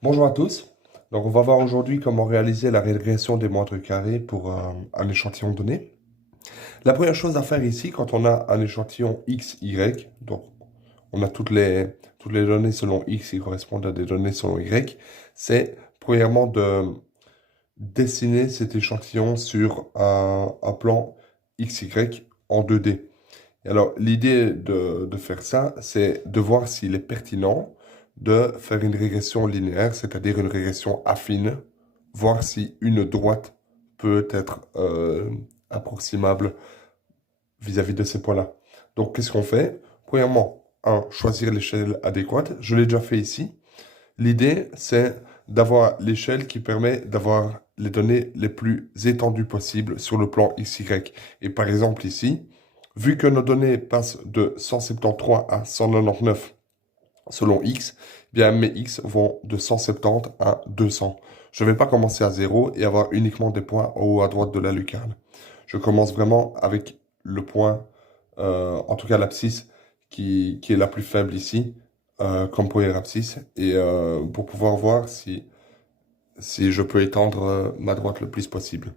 Bonjour à tous. Donc, on va voir aujourd'hui comment réaliser la régression des moindres carrés pour un échantillon donné. La première chose à faire ici, quand on a un échantillon x, y, donc on a toutes les données selon x qui correspondent à des données selon y, c'est premièrement de dessiner cet échantillon sur un plan xy en 2D. Et alors, l'idée de faire ça, c'est de voir s'il est pertinent de faire une régression linéaire, c'est-à-dire une régression affine, voir si une droite peut être approximable vis-à-vis de ces points-là. Donc, qu'est-ce qu'on fait? Premièrement, choisir l'échelle adéquate. Je l'ai déjà fait ici. L'idée, c'est d'avoir l'échelle qui permet d'avoir les données les plus étendues possibles sur le plan XY. Et par exemple ici, vu que nos données passent de 173 à 199 selon X, eh bien mes X vont de 170 à 200. Je ne vais pas commencer à 0 et avoir uniquement des points en haut à droite de la lucarne. Je commence vraiment avec le point, en tout cas l'abscisse, qui est la plus faible ici, comme première abscisse, et pour pouvoir voir si je peux étendre ma droite le plus possible.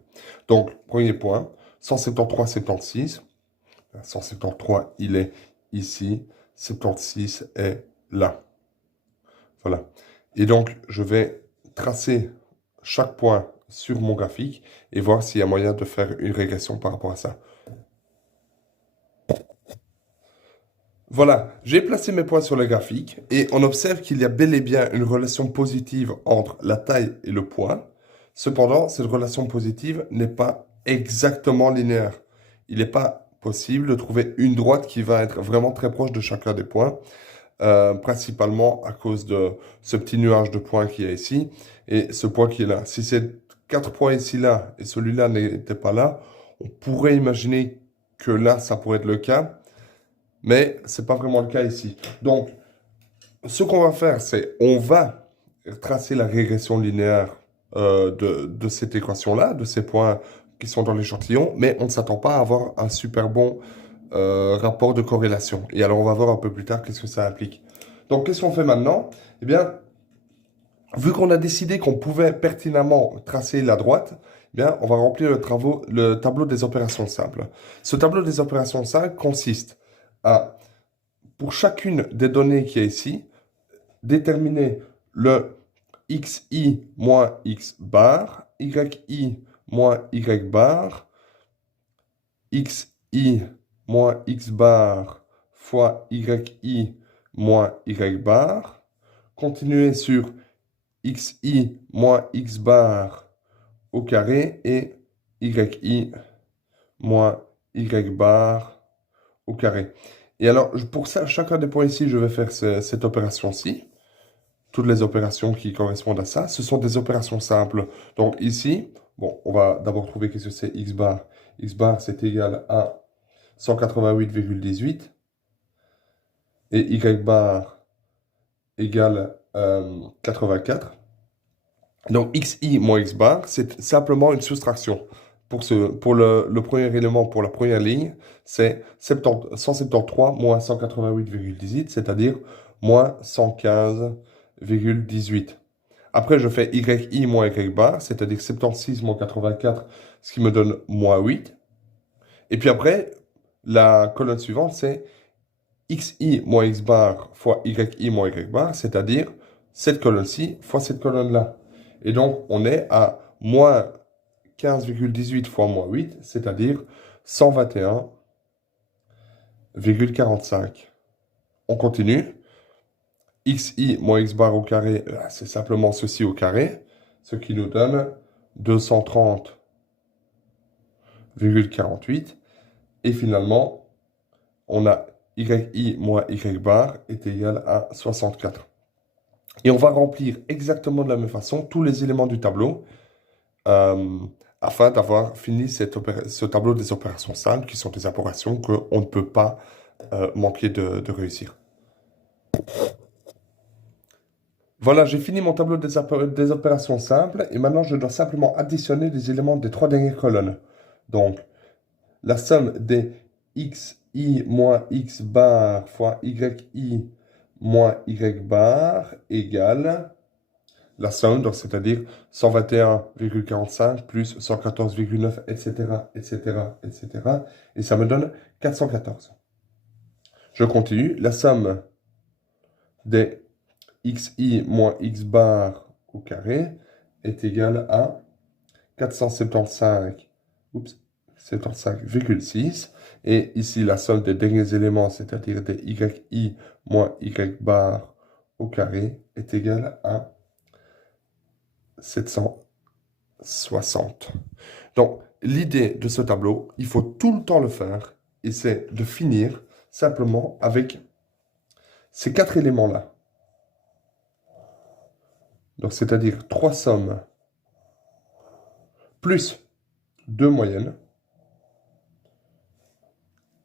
Donc, premier point, 173, 76. 173, il est ici. 76 est là. Voilà. Et donc, je vais tracer chaque point sur mon graphique et voir s'il y a moyen de faire une régression par rapport à ça. Voilà, j'ai placé mes points sur le graphique et on observe qu'il y a bel et bien une relation positive entre la taille et le point. Cependant, cette relation positive n'est pas exactement linéaire. Il n'est pas possible de trouver une droite qui va être vraiment très proche de chacun des points, principalement à cause de ce petit nuage de points qui est ici et ce point qui est là. Si ces quatre points ici là et celui-là n'étaient pas là, on pourrait imaginer que là, ça pourrait être le cas. Mais ce n'est pas vraiment le cas ici. Donc, ce qu'on va faire, c'est on va tracer la régression linéaire de cette équation-là, de ces points qui sont dans l'échantillon, mais on ne s'attend pas à avoir un super bon rapport de corrélation. Et alors, on va voir un peu plus tard qu'est-ce que ça implique. Donc, qu'est-ce qu'on fait maintenant? Eh bien, vu qu'on a décidé qu'on pouvait pertinemment tracer la droite, eh bien, on va remplir le tableau des opérations simples. Ce tableau des opérations simples consiste à pour chacune des données qui est ici, déterminer le xi moins x bar, yi moins y bar, xi moins x bar fois yi moins y bar, continuer sur xi moins x bar au carré et yi moins y bar au carré. Et alors, pour ça, chacun des points ici, je vais faire cette opération-ci. Toutes les opérations qui correspondent à ça, ce sont des opérations simples. Donc ici, bon, on va d'abord trouver qu'est-ce que c'est x bar. X bar, c'est égal à 188,18. Et y bar égale 84. Donc xi moins x bar, c'est simplement une soustraction. Pour le premier élément, pour la première ligne, c'est 173 moins 188,18, c'est-à-dire moins 115,18. Après, je fais yi moins y bar, c'est-à-dire 76 moins 84, ce qui me donne moins 8. Et puis après, la colonne suivante, c'est xi moins x bar fois yi moins y bar, c'est-à-dire cette colonne-ci fois cette colonne-là. Et donc, on est à moins 15,18 fois moins 8, c'est-à-dire 121,45. On continue. Xi moins x bar au carré, c'est simplement ceci au carré, ce qui nous donne 230,48. Et finalement, on a yi moins y bar est égal à 64. Et on va remplir exactement de la même façon tous les éléments du tableau euh, afin d'avoir fini ce tableau des opérations simples qui sont des opérations qu'on ne peut pas manquer de réussir. Voilà, j'ai fini mon tableau des opérations simples et maintenant je dois simplement additionner les éléments des trois dernières colonnes. Donc, la somme des xi moins x bar fois yi moins y bar égale la somme, donc c'est-à-dire 121,45 plus 114,9, etc., etc., etc. Et ça me donne 414. Je continue. La somme des xi moins x bar au carré est égale à 475, oups, 75,6. Et ici, la somme des derniers éléments, c'est-à-dire des yi moins y bar au carré, est égale à 760. Donc, l'idée de ce tableau, il faut tout le temps le faire, et c'est de finir simplement avec ces quatre éléments-là. Donc, c'est-à-dire 3 sommes plus 2 moyennes,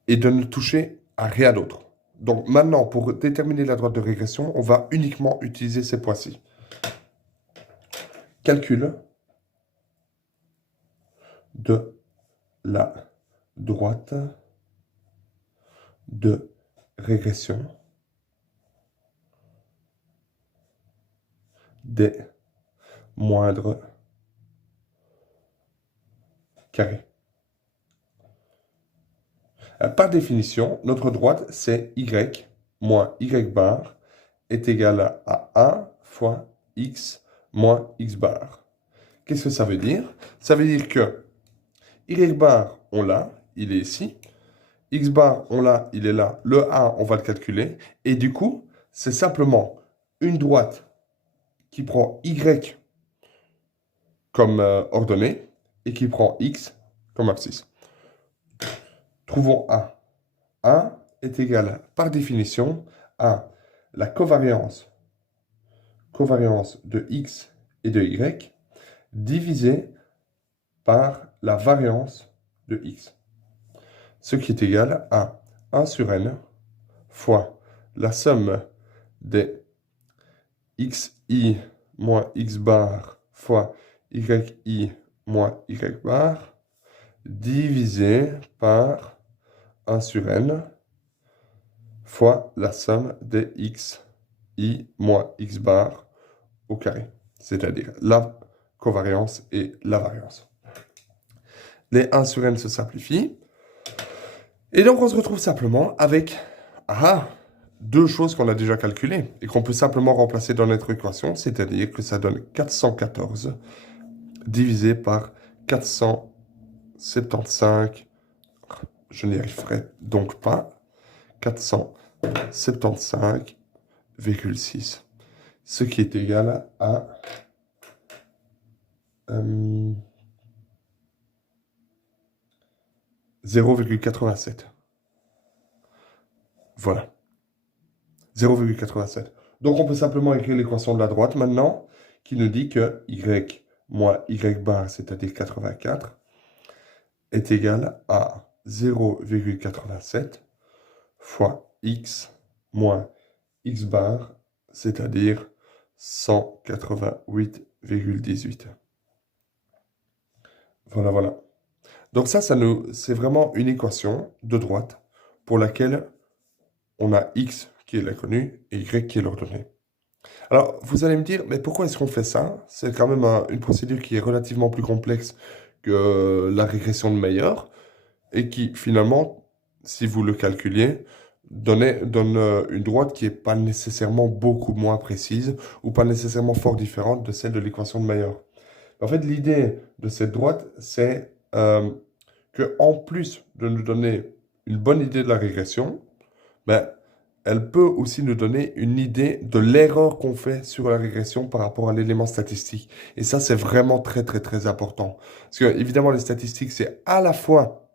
et de ne toucher à rien d'autre. Donc maintenant, pour déterminer la droite de régression, on va uniquement utiliser ces points-ci. Calcul de la droite de régression des moindres carrés. Par définition, notre droite, c'est y moins y bar est égal à 1 fois x moins x bar. Qu'est-ce que ça veut dire? Ça veut dire que y bar, on l'a, il est ici. X bar, on l'a, il est là. Le A, on va le calculer. Et du coup, c'est simplement une droite qui prend Y comme ordonnée et qui prend X comme abscisse. Trouvons A. A est égal, par définition, à la covariance de X et de Y divisé par la variance de X. Ce qui est égal à 1 sur n fois la somme des xi moins x bar fois yi moins y bar divisé par 1 sur n fois la somme des xi moins x bar au carré, c'est-à-dire la covariance et la variance. Les 1 sur n se simplifient. Et donc, on se retrouve simplement avec deux choses qu'on a déjà calculées et qu'on peut simplement remplacer dans notre équation, c'est-à-dire que ça donne 414 divisé par 475, je n'y arriverai donc pas, 475,6, ce qui est égal à 0,87. Voilà. 0,87. Donc, on peut simplement écrire l'équation de la droite maintenant, qui nous dit que y moins y bar, c'est-à-dire 84, est égal à 0,87 fois x moins x bar, c'est-à-dire 188,18. Voilà, voilà. Donc ça c'est vraiment une équation de droite pour laquelle on a x qui est l'inconnu et y qui est l'ordonnée. Alors, vous allez me dire, mais pourquoi est-ce qu'on fait ça? C'est quand même une procédure qui est relativement plus complexe que la régression de Meyer et qui, finalement, si vous le calculiez, donne une droite qui n'est pas nécessairement beaucoup moins précise ou pas nécessairement fort différente de celle de l'équation de Meyer. En fait, l'idée de cette droite, c'est qu'en plus de nous donner une bonne idée de la régression, ben, elle peut aussi nous donner une idée de l'erreur qu'on fait sur la régression par rapport à l'élément statistique. Et ça, c'est vraiment très, très, très important. Parce que, évidemment, les statistiques, c'est à la fois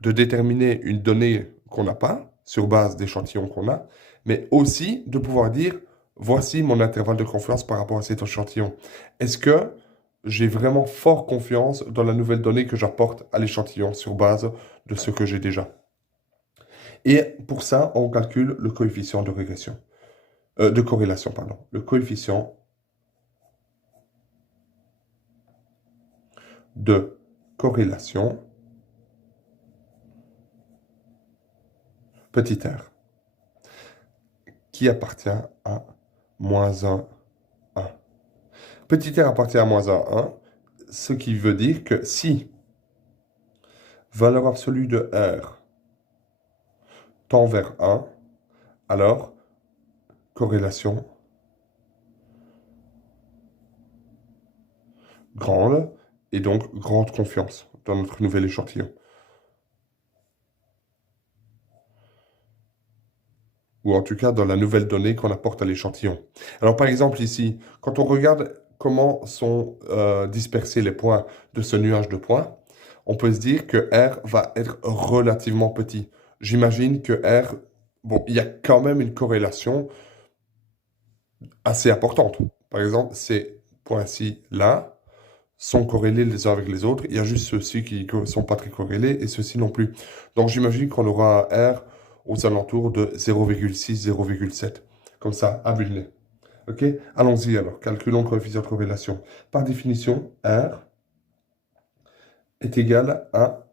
de déterminer une donnée qu'on n'a pas, sur base d'échantillons qu'on a, mais aussi de pouvoir dire, voici mon intervalle de confiance par rapport à cet échantillon. Est-ce que j'ai vraiment fort confiance dans la nouvelle donnée que j'apporte à l'échantillon sur base de ce que j'ai déjà? Et pour ça, on calcule le coefficient de régression, de corrélation, pardon. Le coefficient de corrélation, petit r, qui appartient à moins 1, 1. Petit r appartient à moins 1, ce qui veut dire que si valeur absolue de r tend vers 1, alors corrélation grande et donc grande confiance dans notre nouvel échantillon. Ou en tout cas dans la nouvelle donnée qu'on apporte à l'échantillon. Alors par exemple ici, quand on regarde comment sont dispersés les points de ce nuage de points, on peut se dire que R va être relativement petit. J'imagine que R, bon, il y a quand même une corrélation assez importante. Par exemple, ces points-ci, là, sont corrélés les uns avec les autres. Il y a juste ceux-ci qui ne sont pas très corrélés et ceux-ci non plus. Donc j'imagine qu'on aura un R aux alentours de 0,6, 0,7. Comme ça, à vue de nez. OK? Allons-y alors. Calculons le coefficient de corrélation. Par définition, R est égal à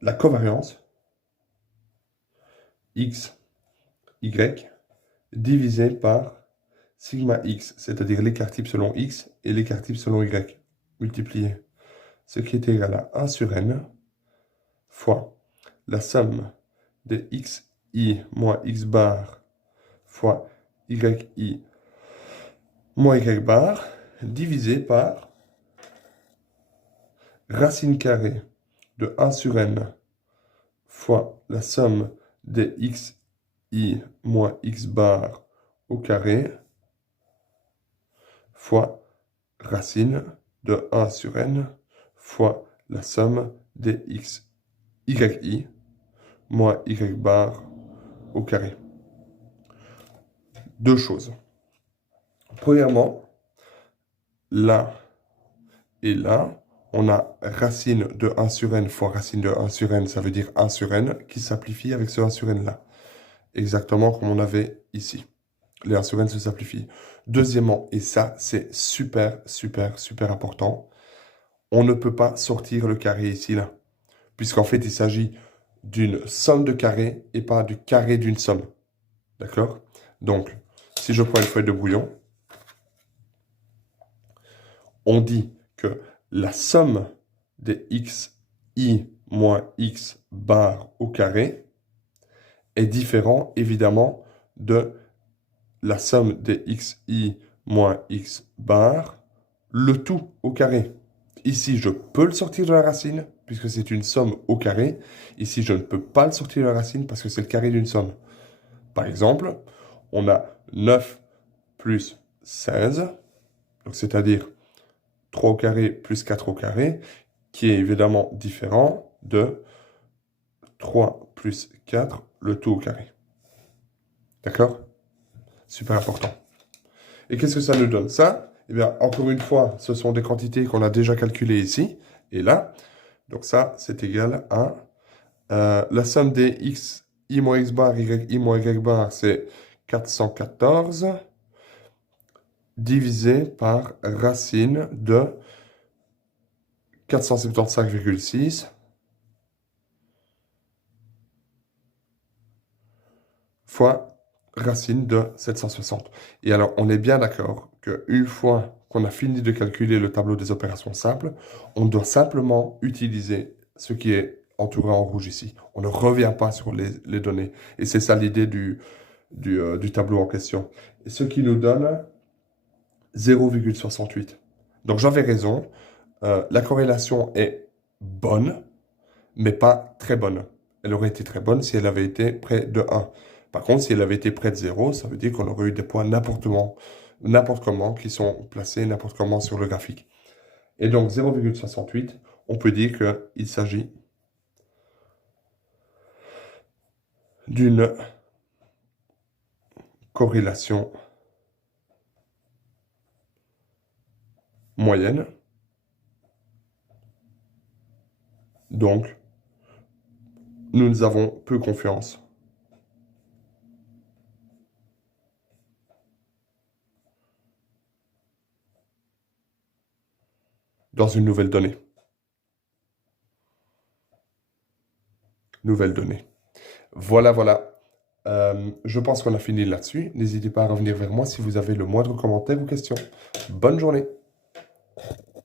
la covariance x, y, divisé par sigma x, c'est-à-dire l'écart type selon x et l'écart type selon y, multiplié. Ce qui est égal à 1 sur n fois la somme de xi moins x bar fois yi moins y bar divisé par racine carrée de 1 sur n fois la somme de xi moins x bar au carré fois racine de 1 sur n fois la somme de yi moins y bar au carré. Deux choses. Premièrement, là et là, on a racine de 1 sur n fois racine de 1 sur n, ça veut dire 1 sur n, qui s'amplifie avec ce 1 sur n là. Exactement comme on avait ici. Les 1 sur n se simplifient. Deuxièmement, et ça c'est super, super, super important, on ne peut pas sortir le carré ici là. Puisqu'en fait il s'agit d'une somme de carrés et pas du carré d'une somme. D'accord? Donc, si je prends une feuille de brouillon, on dit que la somme des xi moins x bar au carré est différent, évidemment, de la somme des xi moins x bar, le tout au carré. Ici, je peux le sortir de la racine, puisque c'est une somme au carré. Ici, je ne peux pas le sortir de la racine, parce que c'est le carré d'une somme. Par exemple, on a 9 plus 16, donc c'est-à-dire 3 au carré plus 4 au carré, qui est évidemment différent de 3 plus 4, le tout au carré. D'accord? Super important. Et qu'est-ce que ça nous donne? Ça, eh bien, encore une fois, ce sont des quantités qu'on a déjà calculées ici et là. Donc ça, c'est égal à la somme des x, i moins x bar, y moins y bar, c'est 414 divisé par racine de 475,6 fois racine de 760. Et alors, on est bien d'accord qu'une fois qu'on a fini de calculer le tableau des opérations simples, on doit simplement utiliser ce qui est entouré en rouge ici. On ne revient pas sur les données. Et c'est ça l'idée du tableau en question. Et ce qui nous donne 0,68. Donc j'avais raison. La corrélation est bonne, mais pas très bonne. Elle aurait été très bonne si elle avait été près de 1. Par contre, si elle avait été près de 0, ça veut dire qu'on aurait eu des points n'importe comment, qui sont placés n'importe comment sur le graphique. Et donc 0,68, on peut dire qu'il s'agit d'une corrélation moyenne. Donc, nous avons peu confiance dans une nouvelle donnée. Nouvelle donnée. Voilà, voilà. Je pense qu'on a fini là-dessus. N'hésitez pas à revenir vers moi si vous avez le moindre commentaire ou question. Bonne journée.